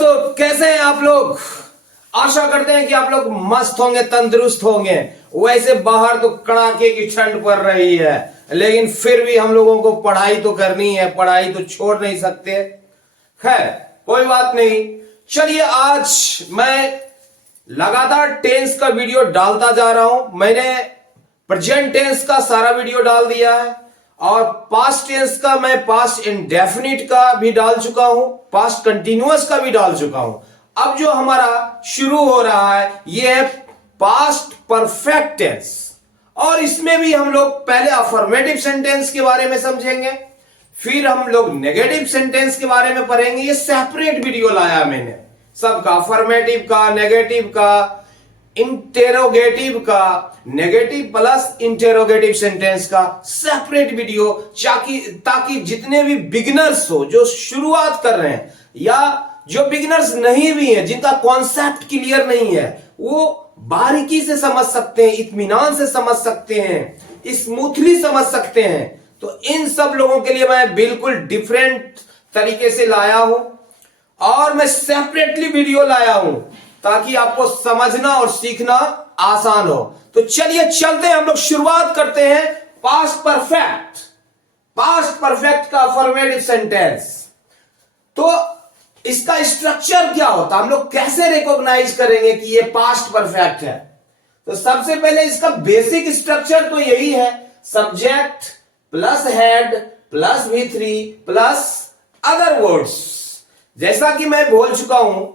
दोस्तों, कैसे हैं आप लोग। आशा करते हैं कि आप लोग मस्त होंगे, तंदुरुस्त होंगे। वैसे बाहर तो कड़ाके की ठंड पड़ रही है, लेकिन फिर भी हम लोगों को पढ़ाई तो करनी है, पढ़ाई तो छोड़ नहीं सकते। खैर कोई बात नहीं। चलिए, आज मैं लगातार टेंस का वीडियो डालता जा रहा हूं। मैंने प्रेजेंट टेंस का सारा वीडियो डाल दिया है और पास्ट टेंस का मैं पास्ट इंडेफिनिट का भी डाल चुका हूं, पास्ट कंटिन्यूअस का भी डाल चुका हूं। अब जो हमारा शुरू हो रहा है ये है पास्ट परफेक्ट टेंस, और इसमें भी हम लोग पहले अफर्मेटिव सेंटेंस के बारे में समझेंगे, फिर हम लोग नेगेटिव सेंटेंस के बारे में पढ़ेंगे। ये सेपरेट वीडियो लाया मैंने सबका, अफर्मेटिव का, नेगेटिव का, इंटेरोगेटिव का, नेगेटिव प्लस इंटेरोगेटिव सेंटेंस का सेपरेट वीडियो, ताकि जितने भी बिगिनर्स हो, जो शुरुआत कर रहे हैं या जो बिगिनर्स नहीं भी हैं, जिनका कॉन्सेप्ट क्लियर नहीं है, वो बारीकी से समझ सकते हैं, इत्मीनान से समझ सकते हैं, स्मूथली समझ सकते हैं। तो इन सब लोगों के लिए मैं बिल्कुल डिफरेंट तरीके से लाया हूं और मैं सेपरेटली वीडियो लाया हूं ताकि आपको समझना और सीखना आसान हो। तो चलिए चलते हैं, हम लोग शुरुआत करते हैं पास्ट परफेक्ट। पास्ट परफेक्ट का अफर्मेटिव सेंटेंस। तो इसका स्ट्रक्चर क्या होता है, हम लोग कैसे रिकॉग्नाइज करेंगे कि ये पास्ट परफेक्ट है। तो सबसे पहले इसका बेसिक स्ट्रक्चर तो यही है, subject plus head plus V3 plus other words. जैसा कि मैं बोल चुका हूं,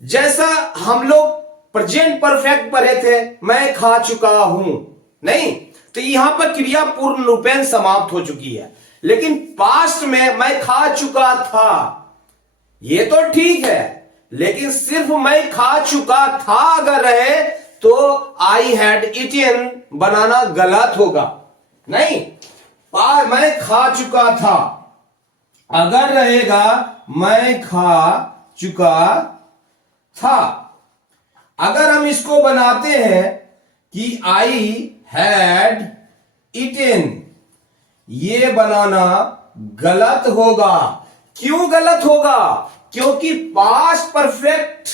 जैसा हम लोग प्रेजेंट परफेक्ट पढ़े थे, मैं खा चुका हूं, नहीं तो यहां पर क्रिया पूर्ण रूपेण समाप्त हो चुकी है। लेकिन पास्ट में मैं खा चुका था, ये तो ठीक है, लेकिन सिर्फ मैं खा चुका था अगर रहे तो आई हैड ईटन बनाना गलत होगा। नहीं, मैं खा चुका था अगर रहेगा मैं खा चुका था। अगर हम इसको बनाते हैं कि आई हैड ईटन, ये बनाना गलत होगा। क्यों गलत होगा? क्योंकि पास्ट परफेक्ट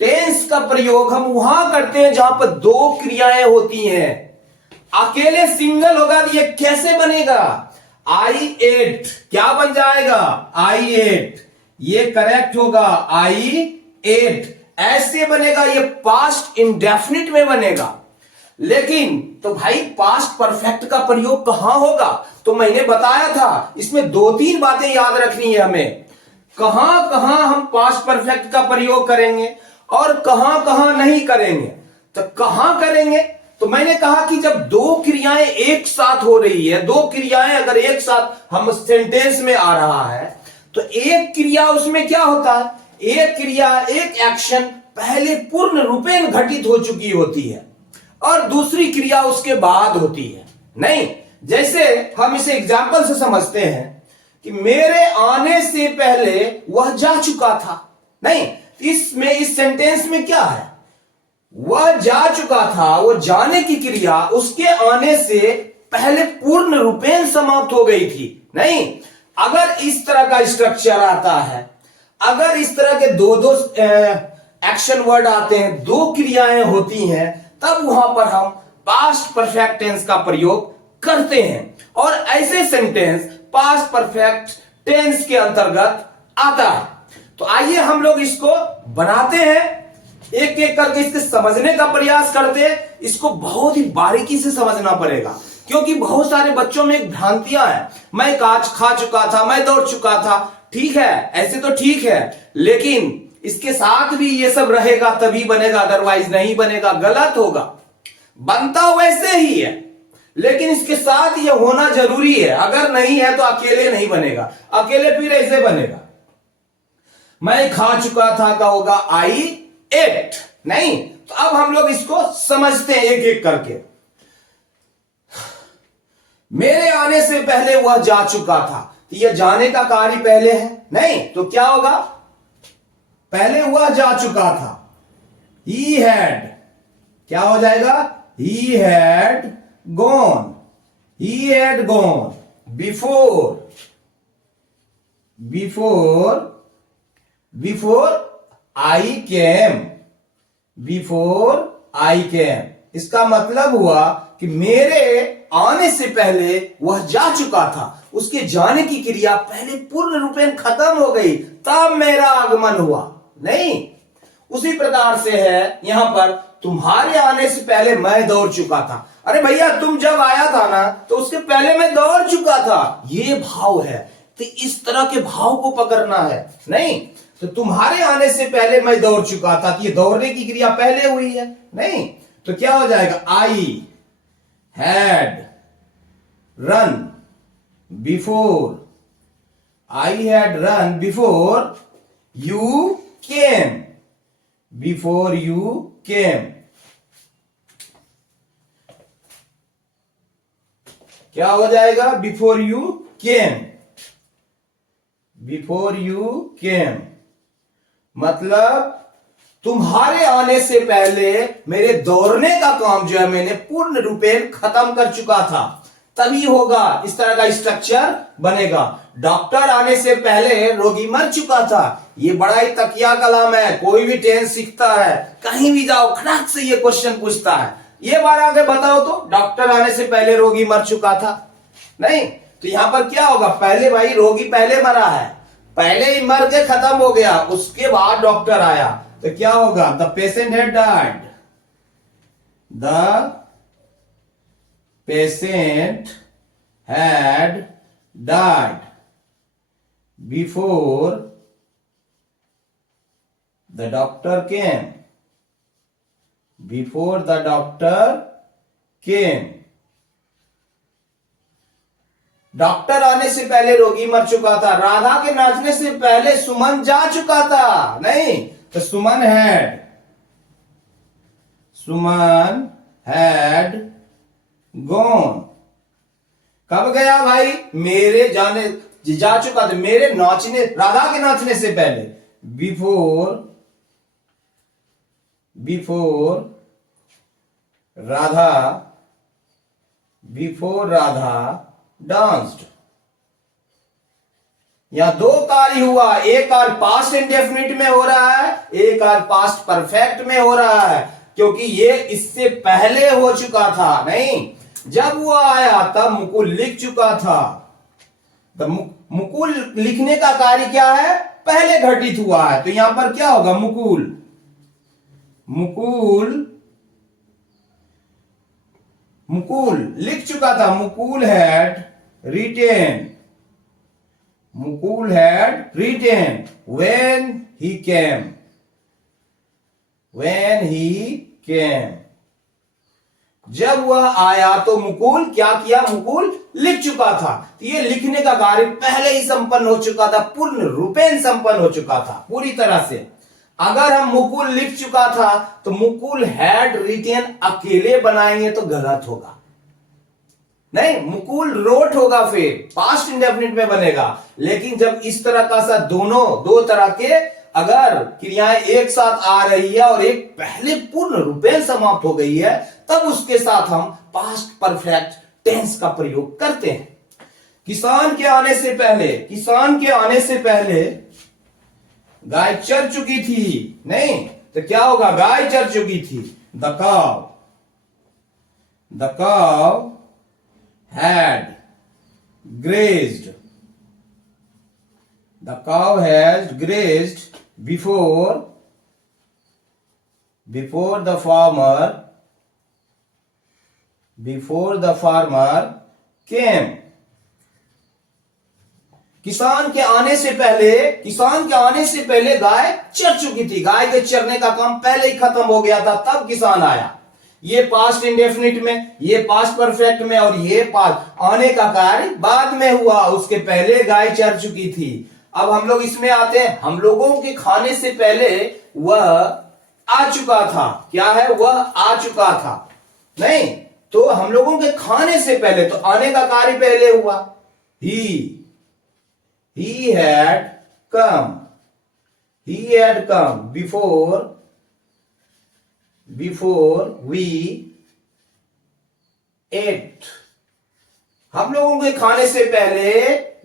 टेंस का प्रयोग हम वहां करते हैं जहां पर दो क्रियाएं होती हैं। अकेले सिंगल होगा तो ये कैसे बनेगा? आई एट क्या बन जाएगा? आई एट, ये करेक्ट होगा, आई एट ऐसे बनेगा, ये पास्ट इंडेफिनिट में बनेगा। लेकिन तो भाई पास्ट परफेक्ट का प्रयोग कहां होगा? तो मैंने बताया था, इसमें दो तीन बातें याद रखनी है हमें। कहां कहां हम पास्ट परफेक्ट का प्रयोग करेंगे और कहां कहां नहीं करेंगे। तो कहां करेंगे? तो मैंने कहा कि जब दो क्रियाएं एक साथ हो रही है, दो क्रियाएं अगर एक साथ हम सेंटेंस में आ रहा है, तो एक क्रिया उसमें क्या होता है, एक क्रिया, एक एक्शन पहले पूर्ण रूपेण घटित हो चुकी होती है और दूसरी क्रिया उसके बाद होती है। नहीं, जैसे हम इसे एग्जाम्पल से समझते हैं कि मेरे आने से पहले वह जा चुका था। नहीं, इसमें इस सेंटेंस में क्या है? वह जा चुका था, वो जाने की क्रिया उसके आने से पहले पूर्ण रूपेण समाप्त हो गई थी। नहीं, अगर इस तरह का स्ट्रक्चर आता है, अगर इस तरह के दो दो एक्शन वर्ड आते हैं, दो क्रियाएं होती हैं, तब वहां पर हम पास्ट परफेक्ट टेंस का प्रयोग करते हैं और ऐसे सेंटेंस पास्ट परफेक्ट टेंस के अंतर्गत आता है। तो आइए हम लोग इसको बनाते हैं, एक एक करके इसके समझने का प्रयास करते हैं। इसको बहुत ही बारीकी से समझना पड़ेगा, क्योंकि बहुत सारे बच्चों में एक भ्रांतियां हैं। मैं काच खा चुका था, मैं दौड़ चुका था, ठीक है, ऐसे तो ठीक है, लेकिन इसके साथ भी ये सब रहेगा तभी बनेगा, अदरवाइज नहीं बनेगा, गलत होगा। बनता वैसे ही है, लेकिन इसके साथ ये होना जरूरी है। अगर नहीं है तो अकेले नहीं बनेगा, अकेले फिर ऐसे बनेगा। मैं खा चुका था का होगा आई एट। नहीं, तो अब हम लोग इसको समझते हैं एक एक करके। मेरे आने से पहले वह जा चुका था, तो यह जाने का कार्य पहले है। नहीं, तो क्या होगा? पहले वह जा चुका था, ही हैड, क्या हो जाएगा? He had gone, he had gone before before I came, before I came, इसका मतलब हुआ कि मेरे आने से पहले वह जा चुका था, उसके जाने की क्रिया पहले पूर्ण रूपेण खत्म हो गई, तब मेरा आगमन हुआ। नहीं, उसी प्रकार से है यहां पर, तुम्हारे आने से पहले मैं दौड़ चुका था। अरे भैया तुम जब आया था ना तो उसके पहले मैं दौड़ चुका था, ये भाव है। तो इस तरह के भाव को पकड़ना है। नहीं तो तुम्हारे आने से पहले मैं दौड़ चुका था, तो ये दौड़ने की क्रिया पहले हुई है। नहीं तो क्या हो जाएगा, I had run before, I had run before you came, before you came. क्या हो जाएगा, before you came, before you came मतलब तुम्हारे आने से पहले मेरे दौड़ने का काम जो है मैंने पूर्ण रूपेण खत्म कर चुका था, तभी होगा, इस तरह का स्ट्रक्चर बनेगा। डॉक्टर आने से पहले रोगी मर चुका था, ये बड़ा ही तकिया कलाम है। कोई भी टेंस सीखता है, कहीं भी जाओ खड़ाक से ये क्वेश्चन पूछता है, ये बार आगे बताओ तो डॉक्टर आने से पहले रोगी मर चुका था। नहीं तो यहां पर क्या होगा, पहले भाई रोगी पहले मरा है, पहले ही मर के खत्म हो गया, उसके बाद डॉक्टर आया, तो क्या होगा, the patient had died, the patient had died before the doctor came, before the doctor came. Doctor आने से पहले रोगी मर चुका था, राधा के नाचने से पहले सुमन जा चुका था। नहीं तो सुमन हैड गॉन, कब गया भाई, मेरे जाने जा चुका था, मेरे नाचने, राधा के नाचने से पहले, बिफोर राधा डांस्ड। यहां दो कार्य हुआ, एक कार्य पास्ट इंडेफिनिट में हो रहा है, एक कार्य पास्ट परफेक्ट में हो रहा है, क्योंकि ये इससे पहले हो चुका था। नहीं, जब वो आया तब मुकुल लिख चुका था। तो मुकुल लिखने का कार्य क्या है, पहले घटित हुआ है, तो यहां पर क्या होगा, मुकुल लिख चुका था, Mukul had written when he came, जब वह आया तो मुकुल क्या किया, मुकुल लिख चुका था। तो ये लिखने का कार्य पहले ही संपन्न हो चुका था, पूर्ण रूपेण संपन्न हो चुका था पूरी तरह से। अगर हम मुकुल लिख चुका था तो मुकुल हैड रिटेन अकेले बनाएंगे तो गलत होगा। नहीं, मुकुल रोट होगा, फिर पास्ट इंडेफिनिट में बनेगा। लेकिन जब इस तरह का सा दो तरह के अगर क्रियाएं एक साथ आ रही है और एक पहले पूर्ण रूपेण समाप्त हो गई है, तब उसके साथ हम पास्ट परफेक्ट टेंस का प्रयोग करते हैं। किसान के आने से पहले गाय चर चुकी थी। नहीं तो क्या होगा, गाय चर चुकी थी, द काव had grazed, the cow has grazed before the farmer came। किसान के आने से पहले गाय चर चुकी थी, गाय के चरने का काम पहले ही खत्म हो गया था, तब किसान आया। ये पास्ट इंडेफिनिट में, ये पास्ट परफेक्ट में, और ये पास्ट आने का कार्य बाद में हुआ, उसके पहले गाय चर चुकी थी। अब हम लोग इसमें आते हैं, हम लोगों के खाने से पहले वह आ चुका था। क्या है, वह आ चुका था। नहीं तो हम लोगों के खाने से पहले तो आने का कार्य पहले हुआ, he had come before we ate। हम लोगों के खाने से पहले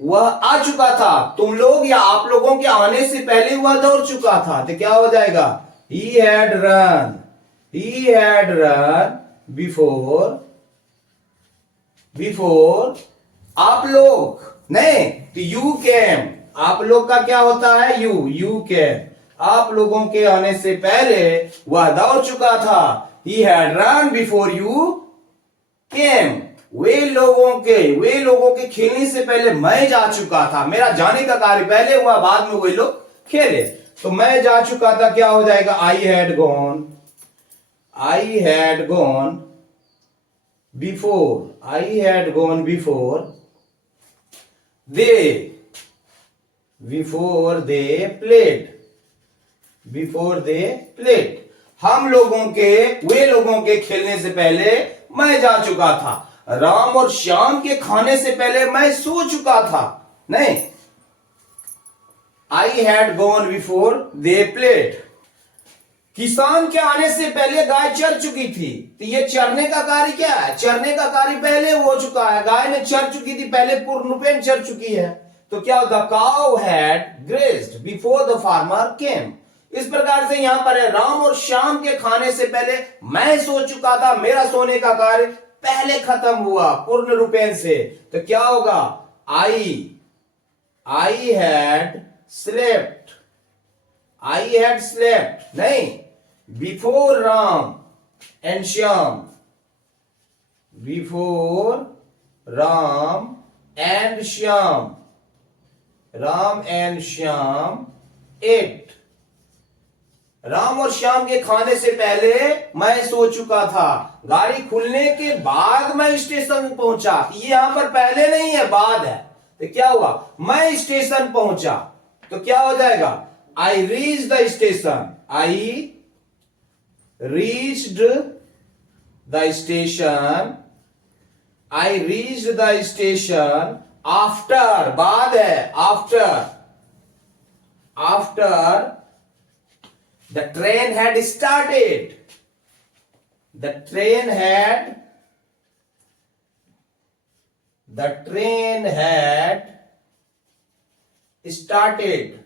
वह आ चुका था, तुम लोग या आप लोगों के आने से पहले वह दौड़ चुका था, तो क्या हो जाएगा? he had run before आप लोग, नहीं तो you came, आप लोग का क्या होता है? you came, आप लोगों के आने से पहले वह दौड़ चुका था। he had run before you came, वे लोगों के खेलने से पहले मैं जा चुका था, मेरा जाने का कार्य पहले हुआ, बाद में वे लोग खेले, तो मैं जा चुका था, क्या हो जाएगा? I had gone before they played, वे लोगों के खेलने से पहले मैं जा चुका था। राम और श्याम के खाने से पहले मैं सो चुका था, नहीं, I had gone before they played। किसान के आने से पहले गाय चर चुकी थी, तो ये चरने का कार्य क्या है? चरने का कार्य पहले हो चुका है, गाय ने चर चुकी थी, पहले पूर्ण रूपेण चर चुकी है, तो क्या? The cow had grazed before the farmer came. इस प्रकार से यहां पर है, राम और श्याम के खाने से पहले मैं सो चुका था, मेरा सोने का कार्य पहले खत्म हुआ पूर्ण रूपेण से, तो क्या होगा? I had slept, नहीं, before Ram and Shyam ate, Ram और श्याम के खाने से पहले मैं सो चुका था, गाड़ी खुलने के बाद मैं स्टेशन पहुंचा, ये यहां पर पहले नहीं है, बाद है, तो क्या हुआ? मैं स्टेशन पहुंचा, तो क्या हो जाएगा? I reached the station after, बाद है, after the train had started, the train had started।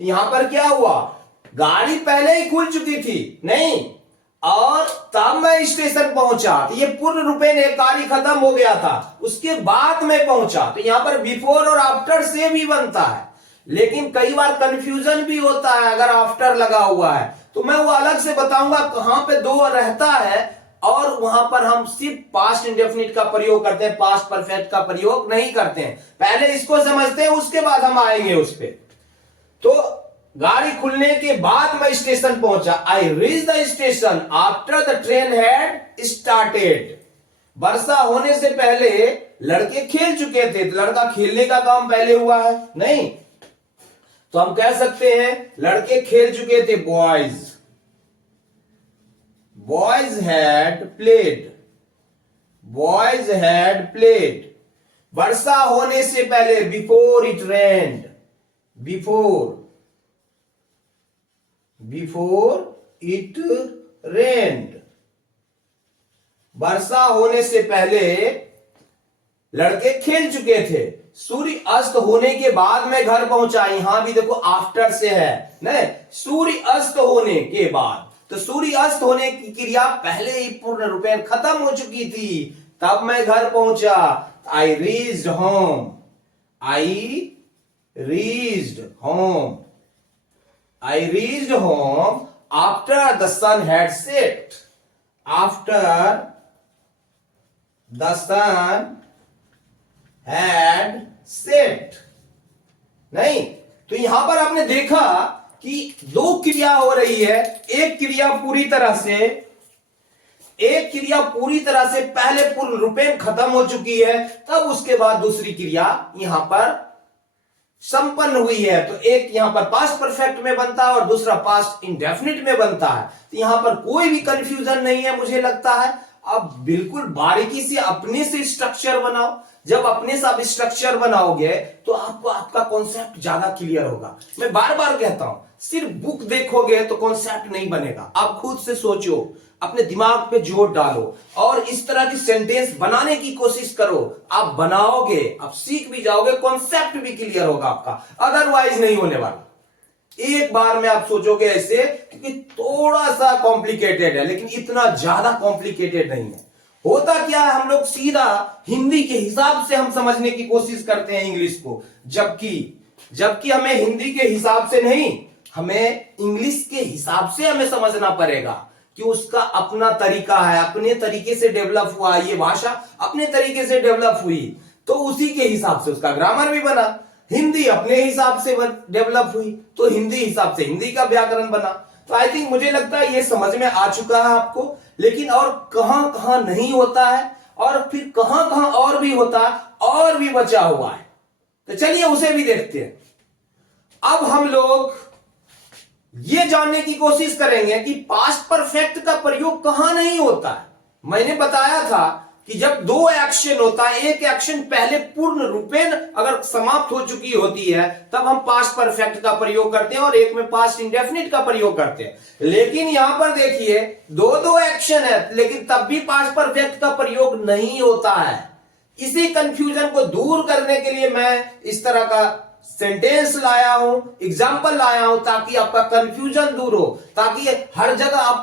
यहां पर क्या हुआ? गाड़ी पहले ही खुल चुकी थी, नहीं, और तब मैं स्टेशन पहुंचा, तो ये पूर्ण रूपेण एक कार्य खत्म हो गया था, उसके बाद मैं पहुंचा, तो यहां पर बिफोर और आफ्टर से भी बनता है, लेकिन कई बार कंफ्यूजन भी होता है अगर आफ्टर लगा हुआ है, तो मैं वो अलग से बताऊंगा कहां पे दो रहता है, और वहां पर हम सिर्फ पास्ट इंडेफिनिट का प्रयोग करते हैं, पास्ट परफेक्ट का प्रयोग नहीं करते हैं। पहले इसको समझते हैं, उसके बाद हम आएंगे उस पे। तो गाड़ी खुलने के बाद मैं स्टेशन पहुंचा, I reach the station after the train had started. वर्षा होने से पहले लड़के खेल चुके थे, तो लड़का खेलने का काम पहले हुआ है, नहीं, तो हम कह सकते हैं लड़के खेल चुके थे, बॉयज हैड प्लेड। वर्षा होने से पहले, बिफोर इट रेन्ड, वर्षा होने से पहले लड़के खेल चुके थे। सूर्य अस्त होने के बाद में घर पहुंचा, यहां भी देखो आफ्टर से है, नहीं, सूर्य अस्त होने के बाद, तो सूर्य अस्त होने की क्रिया पहले ही पूर्ण रूपेण खत्म हो चुकी थी, तब मैं घर पहुंचा। I reached home after the sun had set, नहीं, तो यहां पर आपने देखा कि दो क्रिया हो रही है, एक क्रिया पूरी तरह से पहले पूर्ण रूपेण खत्म हो चुकी है, तब उसके बाद दूसरी क्रिया यहां पर संपन्न हुई है, तो एक यहां पर पास्ट परफेक्ट में बनता है और दूसरा पास्ट इंडेफिनिट में बनता है, तो यहां पर कोई भी कंफ्यूजन नहीं है मुझे लगता है। आप बिल्कुल बारीकी से अपने से स्ट्रक्चर बनाओ। जब अपने से आप स्ट्रक्चर बनाओगे तो आपको आपका कॉन्सेप्ट ज्यादा क्लियर होगा। मैं बार बार कहता हूं, सिर्फ बुक देखोगे तो कॉन्सेप्ट नहीं बनेगा। आप खुद से सोचो, अपने दिमाग पे जोर डालो और इस तरह की सेंटेंस बनाने की कोशिश करो। आप बनाओगे, आप सीख भी जाओगे, कॉन्सेप्ट भी क्लियर होगा आपका, अदरवाइज नहीं होने वाला। एक बार में आप सोचोगे ऐसे, क्योंकि थोड़ा सा कॉम्प्लिकेटेड है लेकिन इतना ज्यादा कॉम्प्लिकेटेड नहीं है। होता क्या है, हम लोग सीधा हिंदी के हिसाब से हम समझने की कोशिश करते हैं इंग्लिश को, जबकि हमें हिंदी के हिसाब से नहीं, हमें इंग्लिश के हिसाब से हमें समझना पड़ेगा कि उसका अपना तरीका है, अपने तरीके से डेवलप हुआ, ये भाषा अपने तरीके से डेवलप हुई तो उसी के हिसाब से उसका ग्रामर भी बना। हिंदी अपने हिसाब से डेवलप हुई तो हिंदी हिसाब से हिंदी का व्याकरण बना। तो आई थिंक, मुझे लगता है ये समझ में आ चुका है आपको। लेकिन और कहां कहां नहीं होता है और फिर कहां कहां और भी होता है और भी बचा हुआ है, तो चलिए उसे भी देखते हैं। अब हम लोग ये जानने की कोशिश करेंगे कि पास्ट परफेक्ट का प्रयोग कहां नहीं होता है। मैंने बताया था कि जब दो एक्शन होता है, एक एक्शन पहले पूर्ण रूपेण अगर समाप्त हो चुकी होती है तब हम पास्ट परफेक्ट का प्रयोग करते हैं और एक में पास्ट इंडेफिनिट का प्रयोग करते हैं। लेकिन यहां पर देखिए दो एक्शन है लेकिन तब भी पास्ट परफेक्ट का प्रयोग नहीं होता है। इसी कंफ्यूजन को दूर करने के लिए मैं इस तरह का सेंटेंस लाया हूं, एग्जाम्पल लाया हूं, ताकि आपका कंफ्यूजन दूर हो, ताकि हर जगह आप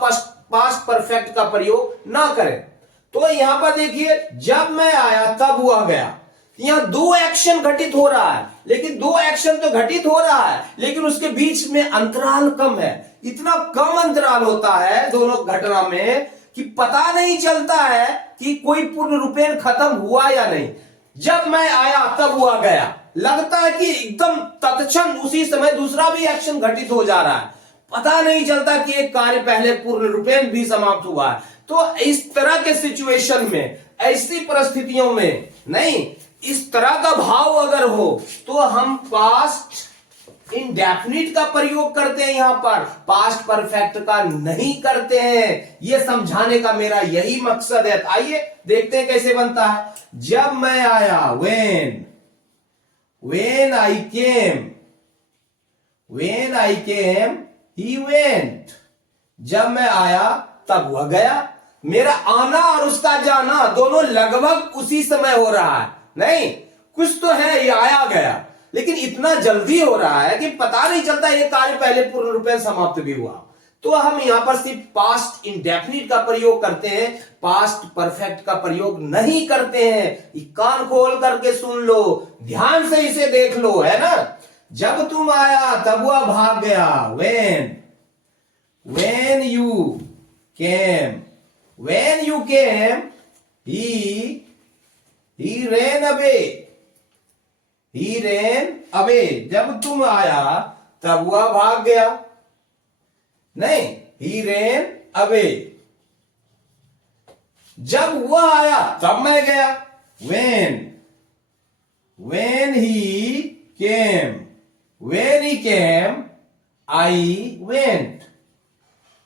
पास्ट परफेक्ट का प्रयोग ना करें। तो यहां पर देखिए, जब मैं आया तब हुआ गया, यहां दो एक्शन घटित हो रहा है, लेकिन दो एक्शन तो घटित हो रहा है लेकिन उसके बीच में अंतराल कम है। इतना कम अंतराल होता है दोनों घटना में कि पता नहीं चलता है कि कोई पूर्ण रूपेण खत्म हुआ या नहीं। जब मैं आया तब हुआ गया, लगता है कि एकदम तत्क्षण उसी समय दूसरा भी एक्शन घटित हो जा रहा है, पता नहीं चलता कि एक कार्य पहले पूर्ण रूपेण भी समाप्त हुआ है। तो इस तरह के सिचुएशन में, ऐसी परिस्थितियों में नहीं, इस तरह का भाव अगर हो तो हम पास्ट इंडेफिनिट का प्रयोग करते हैं, यहां पर पास्ट परफेक्ट का नहीं करते हैं। यह समझाने का मेरा यही मकसद है। आइए देखते हैं कैसे बनता है। जब मैं आया, when I came he went। जब मैं आया तब वह गया। मेरा आना और उसका जाना दोनों लगभग उसी समय हो रहा है। नहीं, कुछ तो है, ये आया गया लेकिन इतना जल्दी हो रहा है कि पता नहीं चलता ये कार्य पहले पूर्ण रूप से समाप्त भी हुआ। तो हम यहां पर सिर्फ पास्ट इंडेफिनिट का प्रयोग करते हैं, पास्ट परफेक्ट का प्रयोग नहीं करते हैं। कान खोल करके सुन लो, ध्यान से इसे देख लो, है ना। जब तुम आया तब वह भाग गया। when you came he ran away। जब तुम आया तब वह भाग गया। नहीं, he ran away। जब वह आया तब मैं गया। when he came I went।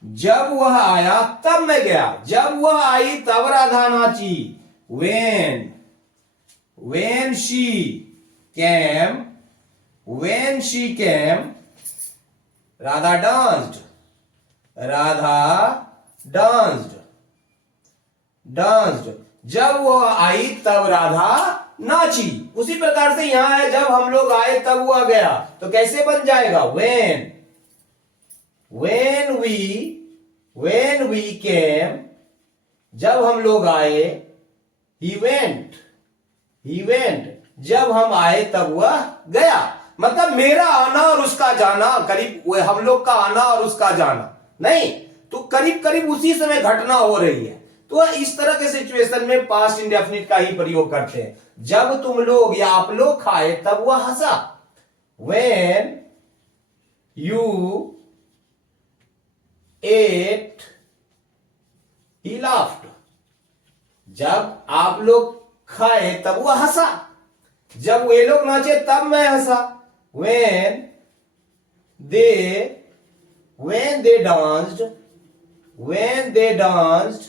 जब वह आया तब मैं गया, जब वह आई तब राधा नाची। when she came Radha danced। जब वो आई तब राधा नाची। उसी प्रकार से यहां है, जब हम लोग आए तब हुआ गया, तो कैसे बन जाएगा? when we came, जब हम लोग आए, he went। जब हम आए तब वह गया। मतलब मेरा आना और उसका जाना करीब, हम लोग का आना और उसका जाना नहीं, तो करीब करीब उसी समय घटना हो रही है। तो इस तरह के सिचुएशन में पास्ट इंडेफिनिट का ही प्रयोग करते हैं। जब तुम लोग या आप लोग खाए तब वह हंसा। when you ate he laughed। जब आप लोग खाए तब वह हंसा। जब वे लोग नाचे तब मैं हंसा। when they danced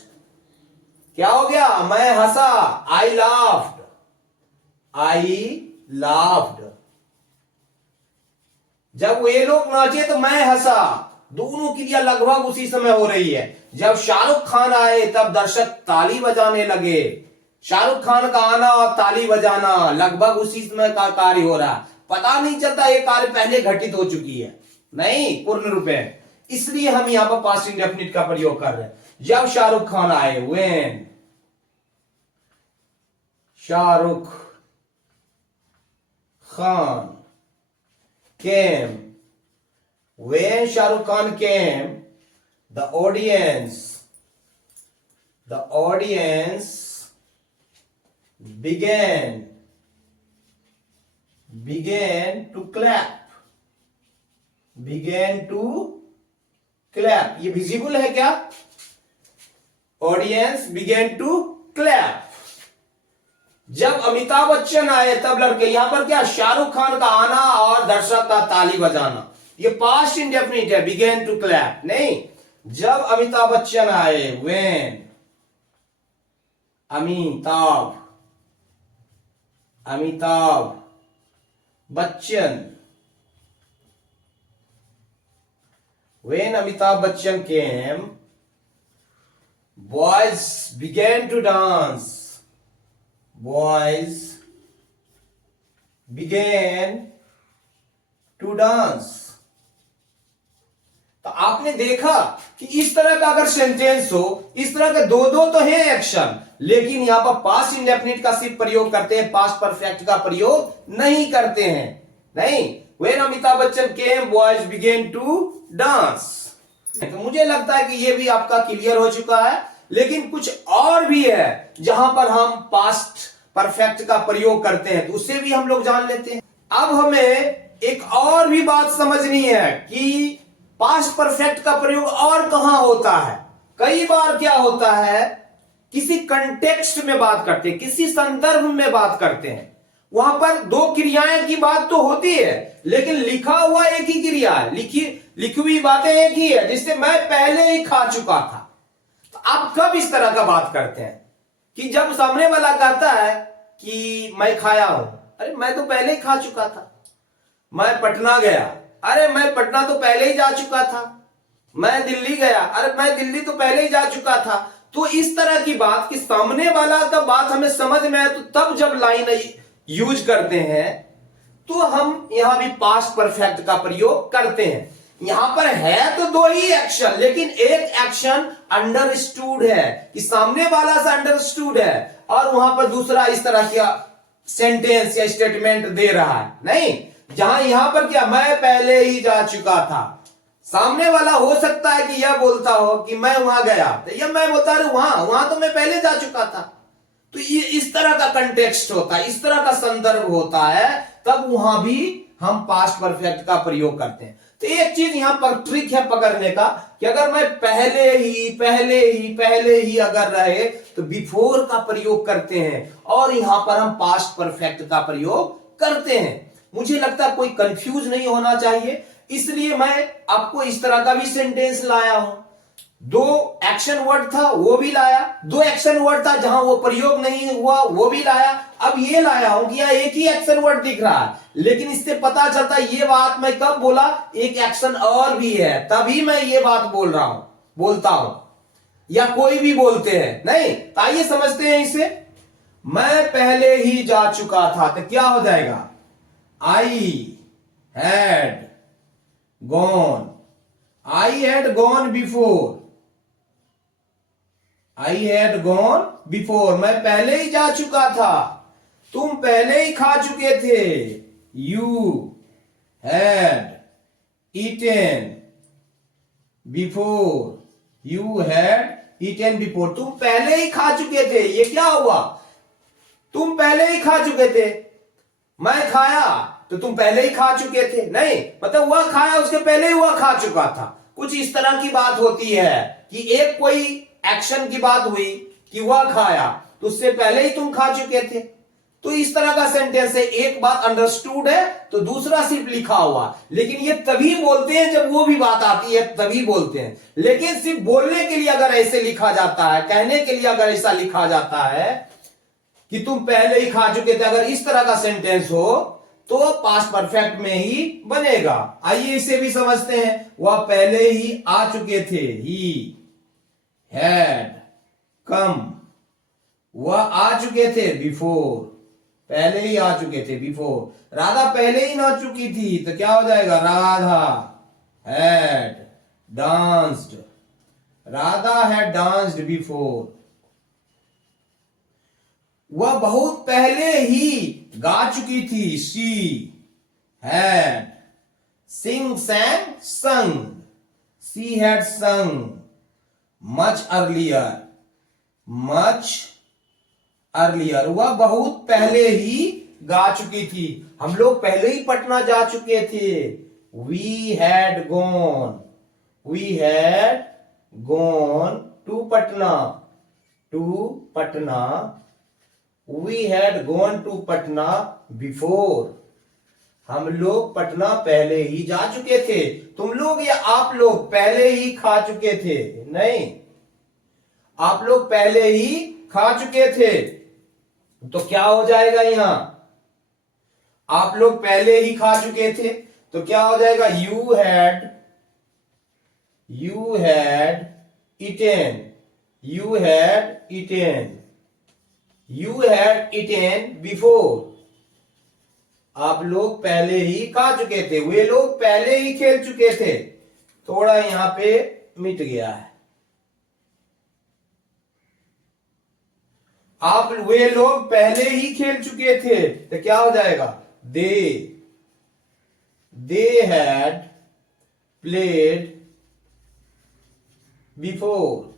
क्या हो गया? मैं हंसा, आई लाफ्ड, आई लाफ्ड। जब वे लोग नाचे तो मैं हंसा, दोनों क्रिया लगभग उसी समय हो रही है। जब शाहरुख खान आए तब दर्शक ताली बजाने लगे। शाहरुख खान का आना और ताली बजाना लगभग उसी समय का कार्य हो रहा है। पता नहीं चलता ये कार्य पहले घटित हो चुकी है, नहीं पूर्ण रूप में। इसलिए हम यहां पर पास्ट इंडेफिनिट का प्रयोग कर रहे हैं। जब शाहरुख खान आए, when Shahrukh Khan came, when Shahrukh Khan came, the audience began to clap, ये विजिबल है क्या? Audience began to clap। जब अमिताभ बच्चन आए तब लड़के, यहां पर क्या? शाहरुख खान का आना और दर्शक का ताली बजाना, ये पास्ट इंडेफिनिट है, बिगेन टू क्लैप नहीं। जब अमिताभ बच्चन आए, when Amitabh Bachchan, when Amitabh Bachchan came, boys began to dance, boys began to dance. तो आपने देखा कि इस तरह का अगर सेंटेंस हो, इस तरह के दो दो तो है एक्शन, लेकिन यहां पर पास्ट इंडेफिनिट का सिर्फ प्रयोग करते हैं, पास्ट परफेक्ट का प्रयोग नहीं करते हैं। नहीं, when Amitabh Bachchan came boys began to dance. तो मुझे लगता है कि यह भी आपका क्लियर हो चुका है, लेकिन कुछ और भी है जहां पर हम पास्ट परफेक्ट का प्रयोग करते हैं, तो उससे भी हम लोग जान लेते हैं। अब हमें एक और भी बात समझनी है कि पास्ट परफेक्ट का प्रयोग और कहां होता है। कई बार क्या होता है, किसी कंटेक्स्ट में बात करते हैं, किसी संदर्भ में बात करते हैं, वहां पर दो क्रियाएं की बात तो होती है, लेकिन लिखा हुआ एक ही क्रिया है, लिखी हुई बातें एक ही है, जिससे मैं पहले ही खा चुका था। तो आप कब इस तरह का बात करते हैं कि जब सामने वाला कहता है कि मैं खाया हूं, अरे मैं तो पहले ही खा चुका था। मैं पटना गया, अरे मैं पटना तो पहले ही जा चुका था। मैं दिल्ली गया, अरे मैं दिल्ली तो पहले ही जा चुका था। तो इस तरह की बात कि सामने वाला का बात हमें समझ में आए, तो तब जब लाइन यूज करते हैं तो हम यहां भी पास्ट परफेक्ट का प्रयोग करते हैं। यहां पर है तो दो ही एक्शन, लेकिन एक एक्शन अंडरस्टूड है कि सामने वाला से अंडरस्टूड है, और वहां पर दूसरा इस तरह का सेंटेंस या स्टेटमेंट दे रहा है। नहीं, जहां यहां पर क्या, मैं पहले ही जा चुका था, सामने वाला हो सकता है कि यह बोलता हो कि मैं वहां गया, तो यह मैं बोलता है वहां तो मैं पहले जा चुका था। तो ये इस तरह का कंटेक्स्ट होता है, इस तरह का संदर्भ होता है, तब वहां भी हम पास्ट परफेक्ट का प्रयोग करते हैं। तो एक चीज यहां पर ट्रिक है पकड़ने का कि अगर मैं पहले ही अगर रहे तो बिफोर का प्रयोग करते हैं, और यहां पर हम पास्ट परफेक्ट का प्रयोग करते हैं। मुझे लगता है कोई कंफ्यूज नहीं होना चाहिए, इसलिए मैं आपको इस तरह का भी सेंटेंस लाया हूं। दो एक्शन वर्ड था वो भी लाया, दो एक्शन वर्ड था जहां वो प्रयोग नहीं हुआ वो भी लाया। अब ये लाया हूं कि यहां एक ही एक्शन वर्ड दिख रहा है, लेकिन इससे पता चलता है ये बात मैं कब बोला, एक एक्शन और भी है तभी मैं ये बात बोलता हूं, या कोई भी बोलते हैं। नहीं, तो आइए समझते हैं इसे। मैं पहले ही जा चुका था, तो क्या हो जाएगा, I had gone before, मैं पहले ही जा चुका था, तुम पहले ही खा चुके थे, you had eaten before, तुम पहले ही खा चुके थे। ये क्या हुआ, तुम पहले ही खा चुके थे, मैं खाया तो तुम पहले ही खा चुके थे। नहीं, मतलब वह खाया उसके पहले ही वह खा चुका था। कुछ इस तरह की बात होती है कि एक कोई एक्शन की बात हुई कि वह खाया तो उससे पहले ही तुम खा चुके थे। तो इस तरह का सेंटेंस है, एक बात अंडरस्टूड है तो दूसरा सिर्फ लिखा हुआ। लेकिन ये तभी बोलते हैं जब वो भी बात आती है, तभी बोलते हैं। लेकिन सिर्फ बोलने के लिए अगर ऐसे लिखा जाता है, कहने के लिए अगर ऐसा लिखा जाता है कि तुम पहले ही खा चुके थे, अगर इस तरह का सेंटेंस हो तो पास्ट परफेक्ट में ही बनेगा। आइए इसे भी समझते हैं। वह पहले ही आ चुके थे, ही हैड कम। वह आ चुके थे, बिफोर, पहले ही आ चुके थे, बिफोर। राधा पहले ही ना चुकी थी, तो क्या हो जाएगा, Radha had danced, Radha had danced before. वह बहुत पहले ही गा चुकी थी, शी हैड सिंग सैंग संग, शी हैड संग मच अर्लियर, मच अर्लियर। वह बहुत पहले ही गा चुकी थी, हम लोग पहले ही पटना जा चुके थे। We had gone, we had gone to Patna, to Patna. We had gone to Patna before, हम लोग पटना पहले ही जा चुके थे। तुम लोग या आप लोग पहले ही खा चुके थे, नहीं, आप लोग पहले ही खा चुके थे। तो क्या हो जाएगा यहां, आप लोग पहले ही खा चुके थे, तो क्या हो जाएगा, you had eaten, you had eaten, you had eaten before. आप लोग पहले ही खा चुके थे, वे लोग पहले ही खेल चुके थे। थोड़ा यहां पे मिट गया है। वे लोग पहले ही खेल चुके थे, तो क्या हो जाएगा, they had played before,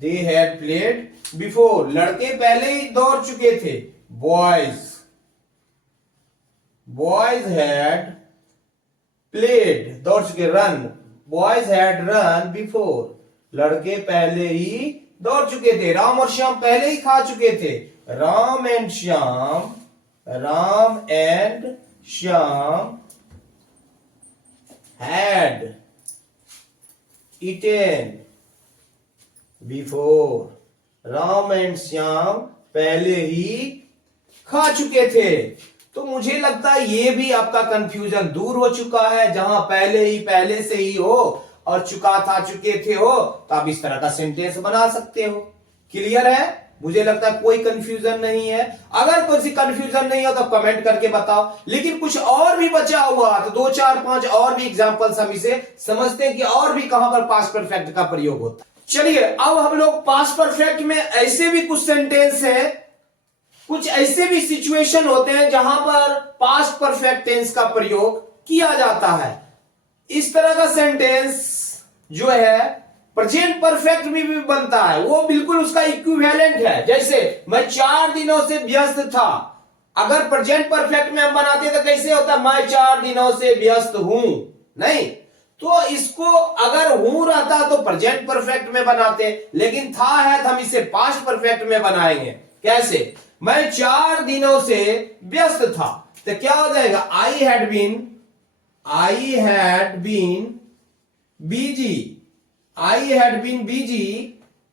they had played before. लड़के पहले ही दौड़ चुके थे, बॉयज हैड प्लेड, दौड़ चुके, run, boys had run before, लड़के पहले ही दौड़ चुके थे। राम और श्याम पहले ही खा चुके थे, Ram and Shyam had eaten before, Ram and Shyam पहले ही खा चुके थे। तो मुझे लगता है ये भी आपका कंफ्यूजन दूर हो चुका है। जहां पहले से ही हो और चुका था, चुके थे हो, तो आप इस तरह का सेंटेंस बना सकते हो। क्लियर है? मुझे लगता है कोई कंफ्यूजन नहीं है। अगर कोई कंफ्यूजन नहीं हो तो कमेंट करके बताओ। लेकिन कुछ और भी बचा हुआ तो 2 4 5 और भी एग्जांपल्स हम इसे समझते हैं कि और भी कहां पर पास्ट परफेक्ट का प्रयोग होता है। चलिए अब हम लोग पास्ट परफेक्ट में ऐसे भी कुछ सेंटेंस है, कुछ ऐसे भी सिचुएशन होते हैं जहां पर पास्ट परफेक्ट टेंस का प्रयोग किया जाता है। इस तरह का सेंटेंस जो है प्रेजेंट परफेक्ट में भी बनता है, वो बिल्कुल उसका इक्विवेलेंट है। जैसे मैं 4 दिनों से व्यस्त था, अगर प्रेजेंट परफेक्ट में हम बनाते तो कैसे होता, मैं 4 दिनों से व्यस्त हूं, नहीं तो इसको अगर हूं रहता तो प्रेजेंट परफेक्ट में बनाते, लेकिन था है तो हम इसे पास्ट परफेक्ट में बनाएंगे। कैसे, मैं 4 दिनों से व्यस्त था, तो क्या हो जाएगा, I had been busy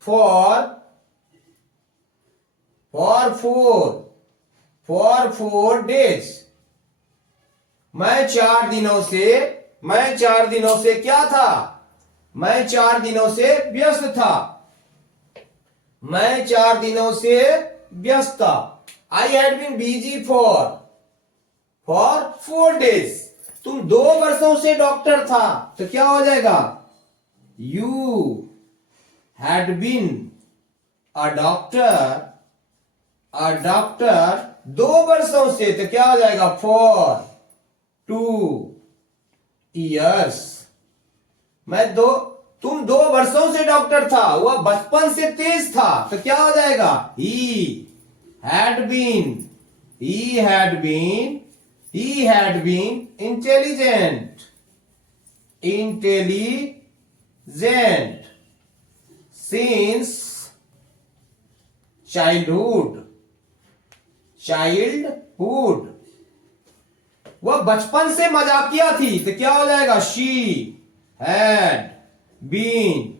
for 4 days. मैं 4 दिनों से क्या था, मैं 4 दिनों से व्यस्त था, मैं 4 दिनों से व्यस्त था। I had been busy for 4 days. तुम 2 वर्षों से डॉक्टर था, तो क्या हो जाएगा, you had been a doctor 2 वर्षों से, तो क्या हो जाएगा, फॉर 2 years। तुम 2 वर्षों से डॉक्टर था, वह बचपन से तेज था, तो क्या हो जाएगा, he had been intelligent since childhood। Childhood. वह बचपन से मजाकिया थी, तो क्या हो जाएगा? She had been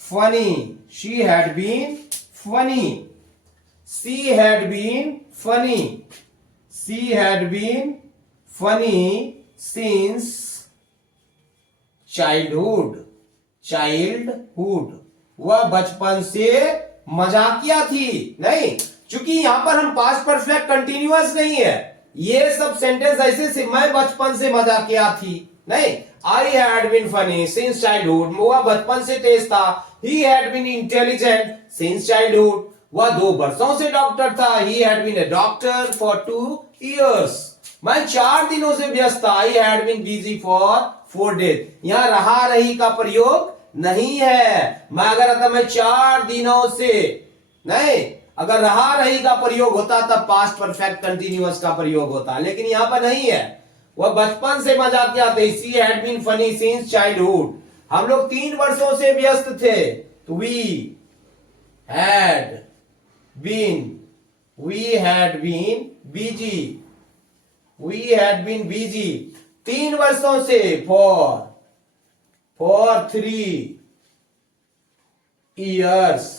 funny. She had been funny. She had been funny. She had been funny since childhood. Childhood, वह बचपन से मजाकिया थी। नहीं, चूंकि यहां पर हम पास्ट परफेक्ट कंटिन्यूअस नहीं है, ये सब सेंटेंस ऐसे से, मैं बचपन से मजाकिया थी। नहीं, I had been funny since childhood, वह बचपन से तेज था। He had been intelligent since childhood, वह 2 वर्षों से डॉक्टर था। He had been a doctor for 2 years, मैं 4 दिनों से व्यस्त था। I had been busy for 4 days, यहां रहा रही का प्रयोग नहीं है। मैं अगर आता मैं 4 दिनों से, नहीं, अगर रहा रही का प्रयोग होता तब पास्ट परफेक्ट कंटिन्यूअस का प्रयोग होता, लेकिन यहां पर नहीं है। वह बचपन से मजाकिया थे। She had been funny since childhood, हम लोग 3 वर्षों से व्यस्त थे। तो we had been busy. We had been busy 3 वर्षों से, फॉर 3 years।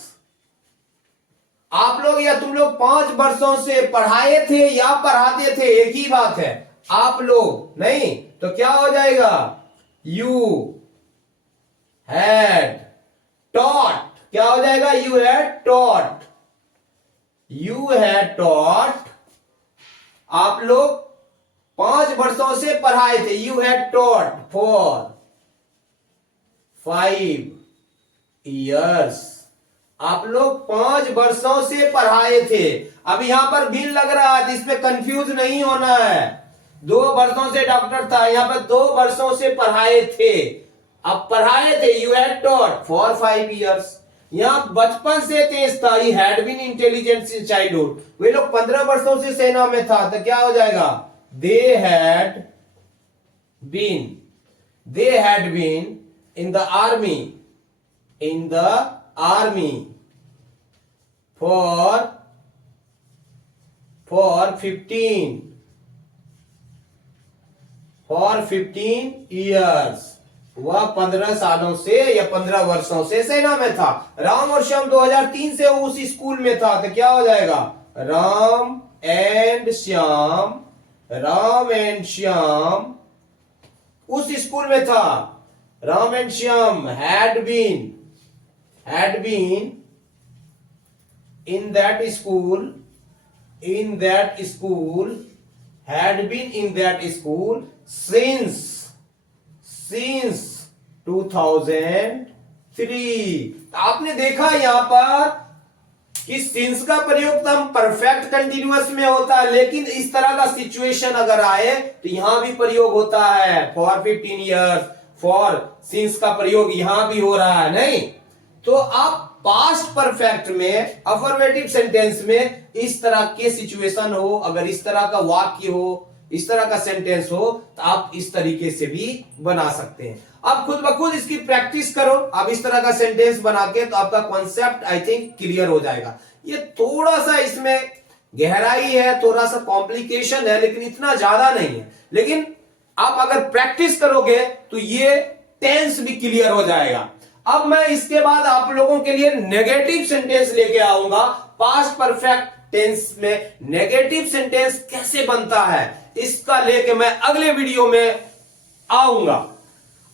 आप लोग या तुम लोग 5 वर्षों से पढ़ाए थे या पढ़ाते थे, एक ही बात है। आप लोग, नहीं, तो क्या हो जाएगा? यू हैड टॉट, क्या हो जाएगा? You had taught. You had taught, आप लोग 5 वर्षों से पढ़ाए थे। You had taught for 5 years, आप लोग 5 वर्षों से पढ़ाए थे। अब यहां पर बिल लग रहा है, इसमें कंफ्यूज नहीं होना है। 2 वर्षों से डॉक्टर था, यहां पर 2 वर्षों से पढ़ाए थे। अब पढ़ाए थे, you had taught for 5 years, यहां बचपन से तेज था। He had been intelligent since childhood, वे लोग 15 वर्षों से सेना में था, तो क्या हो जाएगा? They had been in the army, for 15 years, वह 15 सालों से या 15 वर्षों से सेना में था। राम और श्याम 2003 से उस स्कूल में था, तो क्या हो जाएगा? राम एंड श्याम उस स्कूल में था। Ram and Shyam had been in that school, since 2003। आपने देखा यहां पर कि सिंस का प्रयोग तो हम परफेक्ट कंटिन्यूअस में होता है, लेकिन इस तरह का सिचुएशन अगर आए तो यहां भी प्रयोग होता है। फॉर 15 years, फॉर सिंस का प्रयोग यहां भी हो रहा है। नहीं, तो आप पास्ट परफेक्ट में, अफर्मेटिव सेंटेंस में इस तरह के सिचुएशन हो, अगर इस तरह का वाक्य हो, इस तरह का सेंटेंस हो, तो आप इस तरीके से भी बना सकते हैं। अब खुद ब खुद इसकी प्रैक्टिस करो। अब इस तरह का सेंटेंस बना के तो आपका कॉन्सेप्ट आई थिंक क्लियर हो जाएगा। ये थोड़ा सा इसमें गहराई है, थोड़ा सा कॉम्प्लिकेशन है, लेकिन इतना ज्यादा नहीं है। लेकिन आप अगर प्रैक्टिस करोगे तो ये टेंस भी क्लियर हो जाएगा। अब मैं इसके बाद आप लोगों के लिए नेगेटिव सेंटेंस लेके आऊंगा। पास्ट परफेक्ट टेंस में नेगेटिव सेंटेंस कैसे बनता है, इसका लेके मैं अगले वीडियो में आऊंगा।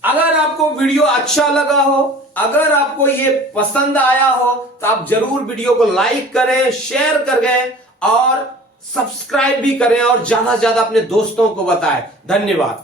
अगर आपको वीडियो अच्छा लगा हो, अगर आपको ये पसंद आया हो, तो आप जरूर वीडियो को लाइक करें, शेयर करें और सब्सक्राइब भी करें और ज्यादा से ज्यादा अपने दोस्तों को बताएं। धन्यवाद।